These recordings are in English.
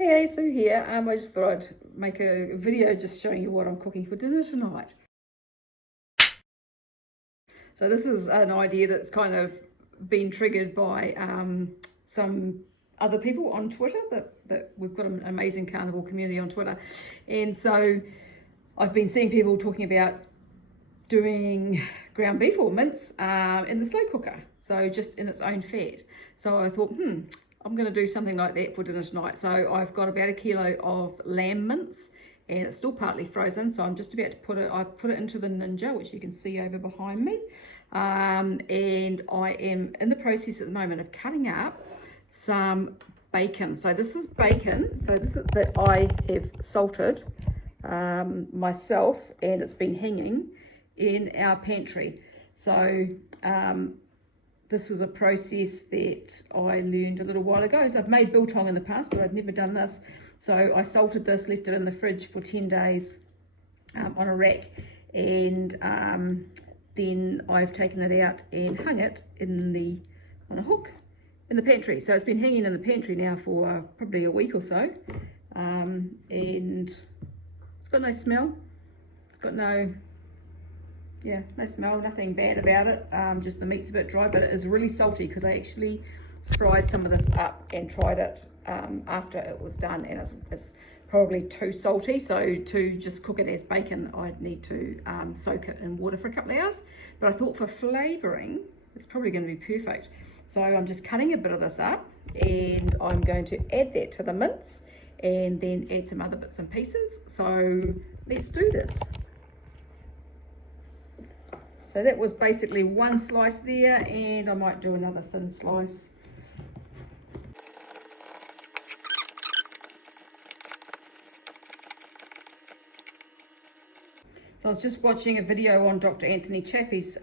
Hey, Sue here. I just thought I'd make a video just showing you what I'm cooking for dinner tonight. So this is an idea that's kind of been triggered by some other people on Twitter, that we've got an amazing carnivore community on Twitter. And so I've been seeing people talking about doing ground beef or mince in the slow cooker, so just in its own fat. So I thought, I'm going to do something like that for dinner tonight. So I've got about 1 kilo of lamb mince, and it's still partly frozen, so I'm just about to put it, I've put it into the Ninja, which you can see over behind me, and I am in the process at the moment of cutting up some bacon. So this is bacon, so this is that I have salted myself, and it's been hanging in our pantry. So this was a process that I learned a little while ago. So I've made biltong in the past, but I've never done this. So I salted this, left it in the fridge for 10 days on a rack, and then I've taken it out and hung it on a hook in the pantry. So it's been hanging in the pantry now for probably a week or so, and it's got no smell. It's got no smell, nothing bad about it. Just the meat's a bit dry, but it is really salty because I actually fried some of this up and tried it after it was done, and it's probably too salty. So to just cook it as bacon, I'd need to soak it in water for a couple of hours. But I thought for flavouring, it's probably going to be perfect. So I'm just cutting a bit of this up, and I'm going to add that to the mince, and then add some other bits and pieces. So let's do this. So that was basically one slice there, and I might do another thin slice. So I was just watching a video on Dr. Anthony Chaffee's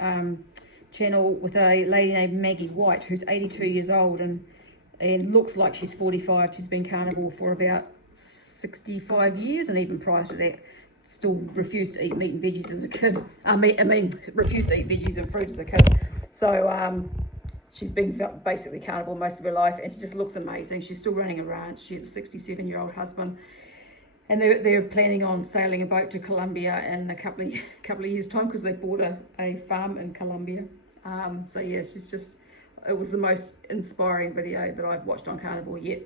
channel with a lady named Maggie White, who's 82 years old and looks like she's 45. She's been carnivore for about 65 years, and even prior to that, still refused to eat meat and veggies as a kid. I mean, refused to eat veggies and fruit as a kid. So she's been basically carnivore most of her life, and she just looks amazing. She's still running a ranch. She has a 67-year-old husband, and they're planning on sailing a boat to Colombia in a couple of years' time, because they bought a farm in Colombia. So yeah, it was the most inspiring video that I've watched on carnivore yet.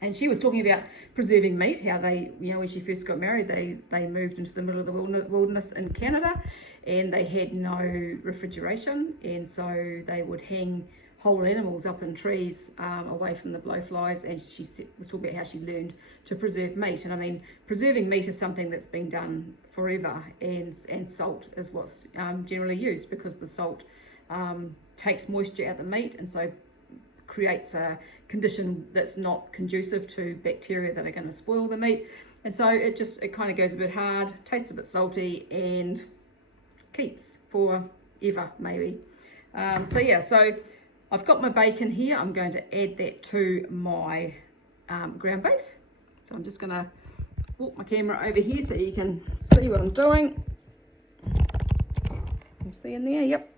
And she was talking about preserving meat, how they, when she first got married, they moved into the middle of the wilderness in Canada, and they had no refrigeration, and so they would hang whole animals up in trees away from the blowflies. And she was talking about how she learned to preserve meat. And I mean, preserving meat is something that's been done forever, and salt is what's generally used, because the salt takes moisture out of the meat, and so creates a condition that's not conducive to bacteria that are going to spoil the meat. And so it kind of goes a bit hard, tastes a bit salty, and keeps forever maybe. So yeah, so I've got my bacon here. I'm going to add that to my ground beef. So I'm just going to walk my camera over here so you can see what I'm doing. You see in there? Yep.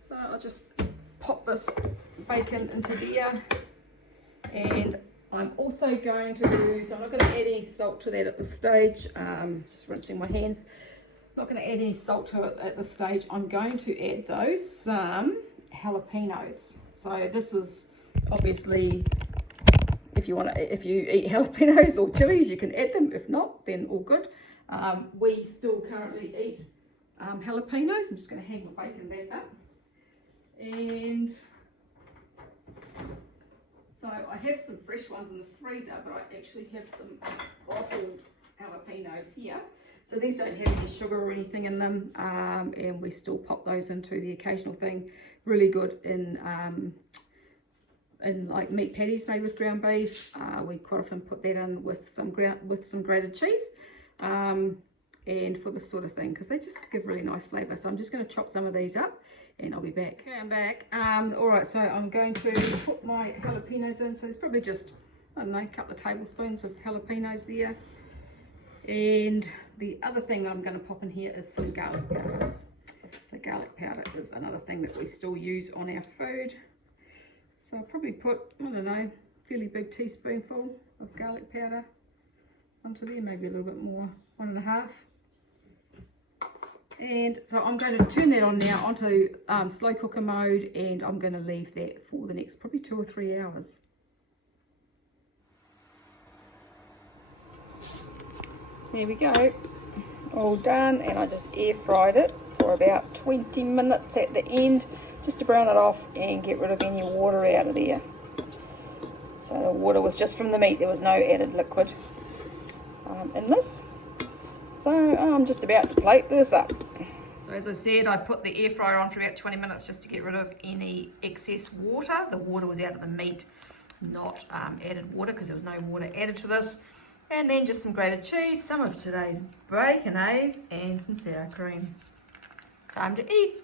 So I'll just pop this bacon into there, and I'm also going to, so I'm not going to add any salt to that at this stage, just rinsing my hands. Not going to add any salt to it at this stage. I'm going to add some jalapenos. So this is obviously, if you eat jalapenos or chilies, you can add them. If not, then all good. We still currently eat jalapenos. I'm just going to hang my bacon back up. And so I have some fresh ones in the freezer, but I actually have some bottled jalapenos here. So these don't have any sugar or anything in them, and we still pop those into the occasional thing. Really good in like meat patties made with ground beef. We quite often put that in with some grated cheese, and for this sort of thing, because they just give really nice flavour. So I'm just going to chop some of these up, and I'll be back. Okay, I'm back. All right, so I'm going to put my jalapenos in. So it's probably just, I don't know, a couple of tablespoons of jalapenos there. And the other thing that I'm going to pop in here is some garlic powder. So garlic powder is another thing that we still use on our food. So I'll probably put, I don't know, fairly big teaspoonful of garlic powder onto there, maybe a little bit more, 1.5. And so I'm going to turn that on now onto slow cooker mode, and I'm going to leave that for the next probably 2 or 3 hours. There we go, all done, and I just air fried it for about 20 minutes at the end, just to brown it off and get rid of any water out of there. So the water was just from the meat, there was no added liquid in this. So I'm just about to plate this up. So as I said, I put the air fryer on for about 20 minutes just to get rid of any excess water. The water was out of the meat, not added water, because there was no water added to this. And then just some grated cheese, some of today's baconaise, and some sour cream. Time to eat.